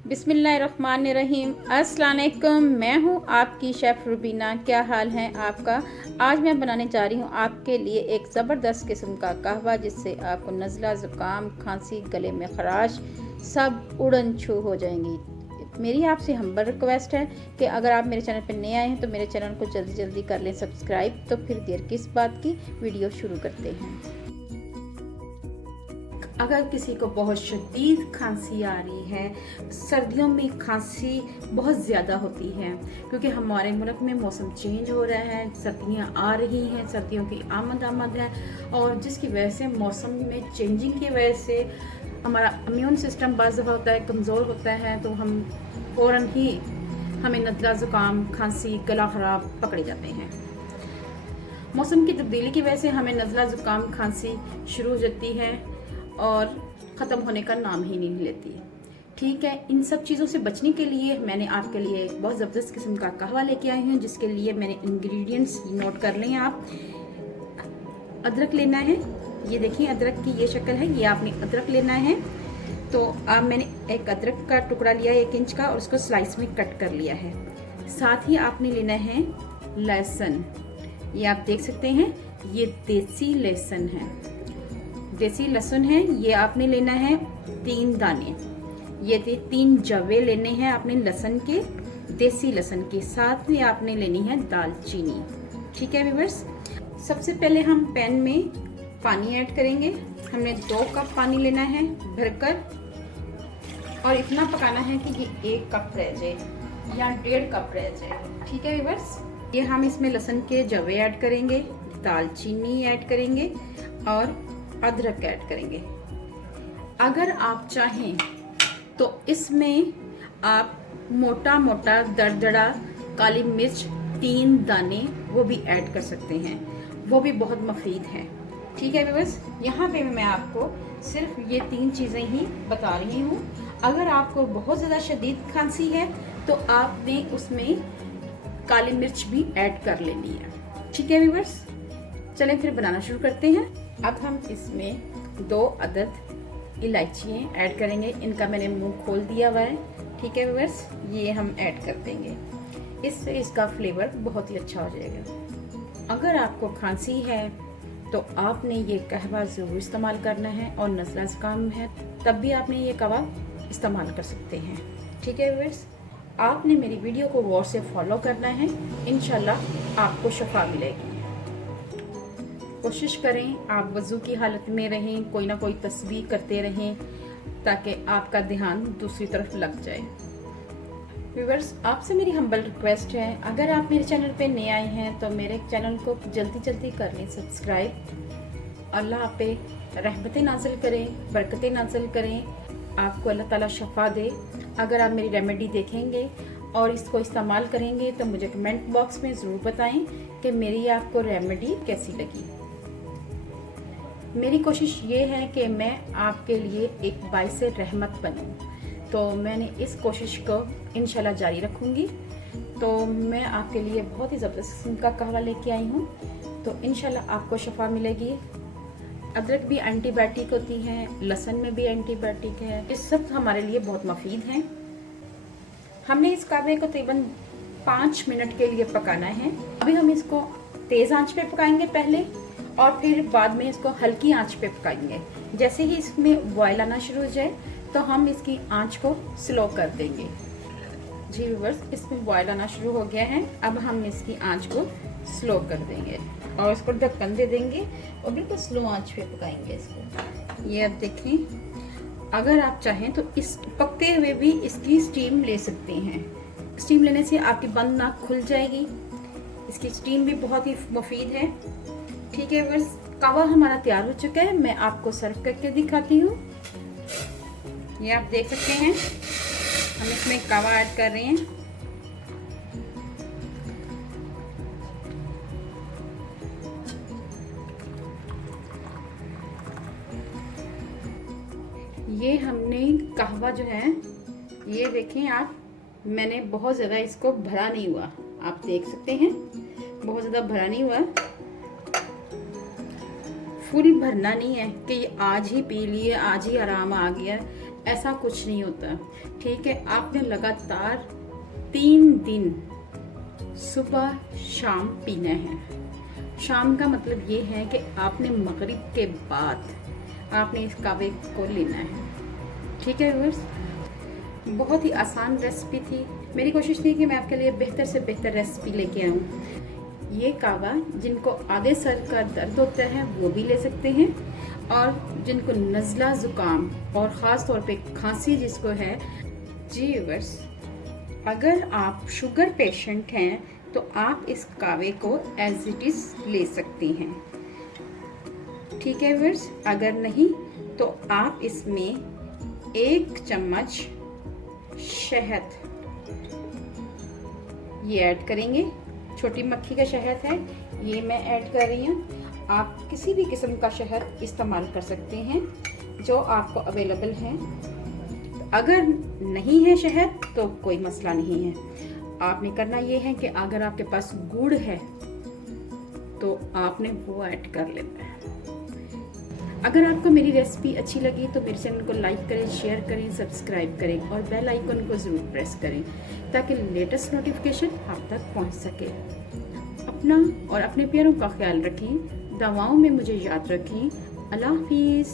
बिस्मिल्लाहिर्रहमानिर्रहीम। अस्सलाम वालेकुम। मैं हूँ आपकी शेफ़ रुबीना। क्या हाल है आपका? आज मैं बनाने जा रही हूँ आपके लिए एक ज़बरदस्त किस्म का कहवा जिससे आपको नज़ला, ज़ुकाम, खांसी, गले में खराश सब उड़न छू हो जाएंगी। मेरी आपसे हम्बल रिक्वेस्ट है कि अगर आप मेरे चैनल पर नए आए हैं तो मेरे चैनल को जल्दी जल्दी कर लें सब्सक्राइब। तो फिर देर किस बात की, वीडियो शुरू करते हैं। अगर किसी को बहुत शदीद खांसी आ रही है, सर्दियों में खांसी बहुत ज़्यादा होती है क्योंकि हमारे मुल्क में मौसम चेंज हो रहा है, सर्दियाँ आ रही हैं, सर्दियों की आमद है और जिसकी वजह से मौसम में चेंजिंग की वजह से हमारा इम्यून सिस्टम बाज़ होता है, कमज़ोर होता है, तो हम फ़ौरन ही हमें नज़ला, ज़ुकाम, खांसी, गला ख़राब पकड़े जाते हैं। मौसम की तब्दीली की वजह से हमें नज़ला, ज़ुकाम, खांसी शुरू हो जाती है और ख़त्म होने का नाम ही नहीं लेती। ठीक है, इन सब चीज़ों से बचने के लिए मैंने आपके लिए एक बहुत ज़बरदस्त किस्म का कहवा लेके आई हूँ, जिसके लिए मैंने इंग्रेडिएंट्स नोट कर लें आप। अदरक लेना है, ये देखिए अदरक की ये शक्ल है, ये आपने अदरक लेना है। तो अब मैंने एक अदरक का टुकड़ा लिया है 1 इंच का और उसको स्लाइस में कट कर लिया है। साथ ही आपने लेना है लहसुन, ये आप देख सकते हैं, ये देसी लहसुन है, देसी लहसुन है। ये आपने लेना है 3 दाने, ये 3 जवे लेने हैं आपने लहसुन के, देसी लहसुन के। साथ में आपने लेनी है दालचीनी। ठीक है व्यूअर्स, सबसे पहले हम पैन में पानी ऐड करेंगे। हमने 2 कप पानी लेना है भरकर और इतना पकाना है कि ये 1 कप रह जाए या 1.5 कप रह जाए। ठीक है व्यूअर्स, ये हम इसमें लहसुन के जवे ऐड करेंगे, दालचीनी ऐड करेंगे और अदरक ऐड करेंगे। अगर आप चाहें तो इसमें आप मोटा मोटा दरदरा काली मिर्च 3 दाने वो भी ऐड कर सकते हैं, वो भी बहुत मुफीद है। ठीक है व्यूअर्स, यहाँ पे मैं आपको सिर्फ ये 3 चीज़ें ही बता रही हूँ। अगर आपको बहुत ज़्यादा शदीद खांसी है तो आपने उसमें काली मिर्च भी ऐड कर लेनी है। ठीक है व्यूअर्स, चलें फिर बनाना शुरू करते हैं। अब हम इसमें 2 अदद इलायचियाँ ऐड करेंगे, इनका मैंने मुंह खोल दिया हुआ है। ठीक है व्यूअर्स, ये हम ऐड कर देंगे, इससे इसका फ्लेवर बहुत ही अच्छा हो जाएगा। अगर आपको खांसी है तो आपने ये कहवा ज़रूर इस्तेमाल करना है और नज़ला ज़ुकाम है तब भी आपने ये कहवा इस्तेमाल कर सकते हैं। ठीक है व्यूअर्स, आपने मेरी वीडियो को गौर से फॉलो करना है, इंशाल्लाह आपको शफा मिलेगी। कोशिश करें आप वज़ू की हालत में रहें, कोई ना कोई तस्बीह करते रहें ताकि आपका ध्यान दूसरी तरफ लग जाए। व्यूअर्स, आपसे मेरी हम्बल रिक्वेस्ट है, अगर आप मेरे चैनल पे नए आए हैं तो मेरे चैनल को जल्दी जल्दी कर लें सब्सक्राइब। अल्लाह आप पे रहमतें नाज़िल करें, बरकतें नाज़िल करें, आपको अल्लाह ताला शफा दे। अगर आप मेरी रेमेडी देखेंगे और इसको इस्तेमाल करेंगे तो मुझे कमेंट बॉक्स में ज़रूर बताएं कि मेरी आपको रेमेडी कैसी लगी। मेरी कोशिश ये है कि मैं आपके लिए एक बाइसे रहमत बनूं, तो मैंने इस कोशिश को इंशाल्लाह जारी रखूंगी। तो मैं आपके लिए बहुत ही ज़बरदस्त किस्म का कहवा लेके आई हूँ, तो इंशाल्लाह आपको शफा मिलेगी। अदरक भी एंटीबायोटिक होती है, लहसुन में भी एंटीबायोटिक है, इस सब हमारे लिए बहुत मुफीद हैं। हमने इस कहवे को तकरीबन 5 मिनट के लिए पकाना है। अभी हम इसको तेज़ आंच पे पकाएंगे पहले और फिर बाद में इसको हल्की आंच पे पकाएंगे। जैसे ही इसमें बॉयल आना शुरू हो जाए तो हम इसकी आंच को स्लो कर देंगे। जी व्यूअर्स, इसमें बॉयल आना शुरू हो गया है, अब हम इसकी आंच को स्लो कर देंगे और इसको ढक्कन दे देंगे और बिल्कुल स्लो आंच पे पकाएंगे इसको। ये अब देखें, अगर आप चाहें तो इस पकते हुए भी इसकी स्टीम ले सकते हैं। स्टीम लेने से आपकी बंद नाक खुल जाएगी, इसकी स्टीम भी बहुत ही मुफीद है। ठीक है व्यूअर्स, कहवा हमारा तैयार हो चुका है, मैं आपको सर्व करके दिखाती हूँ। ये आप देख सकते हैं, हम इसमें कहवा ऐड कर रहे हैं। ये हमने कहवा जो है, ये देखें आप, मैंने बहुत ज़्यादा इसको भरा नहीं हुआ, आप देख सकते हैं बहुत ज़्यादा भरा नहीं हुआ, फुल भरना नहीं है कि आज ही पी लिए, आज ही आराम आ गया। ऐसा कुछ नहीं होता। ठीक है, आपने लगातार 3 दिन सुबह शाम पीना है। शाम का मतलब ये है कि आपने मगरिब के बाद आपने इस कावे को लेना है। ठीक है व्यूअर्स, बहुत ही आसान रेसिपी थी। मेरी कोशिश थी कि मैं आपके लिए बेहतर से बेहतर रेसिपी लेके आऊँ। ये कावा जिनको आधे सर का दर्द होता है वो भी ले सकते हैं, और जिनको नज़ला ज़ुकाम और ख़ास तौर पे खांसी जिसको है। जी व्यूअर्स, अगर आप शुगर पेशेंट हैं तो आप इस कावे को एज इट इज़ ले सकते हैं। ठीक है व्यूअर्स, अगर नहीं तो आप इसमें 1 चम्मच शहद ये ऐड करेंगे। छोटी मक्खी का शहद है ये मैं ऐड कर रही हूँ। आप किसी भी किस्म का शहद इस्तेमाल कर सकते हैं जो आपको अवेलेबल है। अगर नहीं है शहद तो कोई मसला नहीं है। आपने करना ये है कि अगर आपके पास गुड़ है तो आपने वो ऐड कर लेना है। अगर आपको मेरी रेसिपी अच्छी लगी तो मेरे चैनल को लाइक करें, शेयर करें, सब्सक्राइब करें और बेल आइकन को ज़रूर प्रेस करें ताकि लेटेस्ट नोटिफिकेशन आप तक पहुंच सके। अपना और अपने प्यारों का ख्याल रखें, दवाओं में मुझे याद रखें। अल्लाह हाफिज़।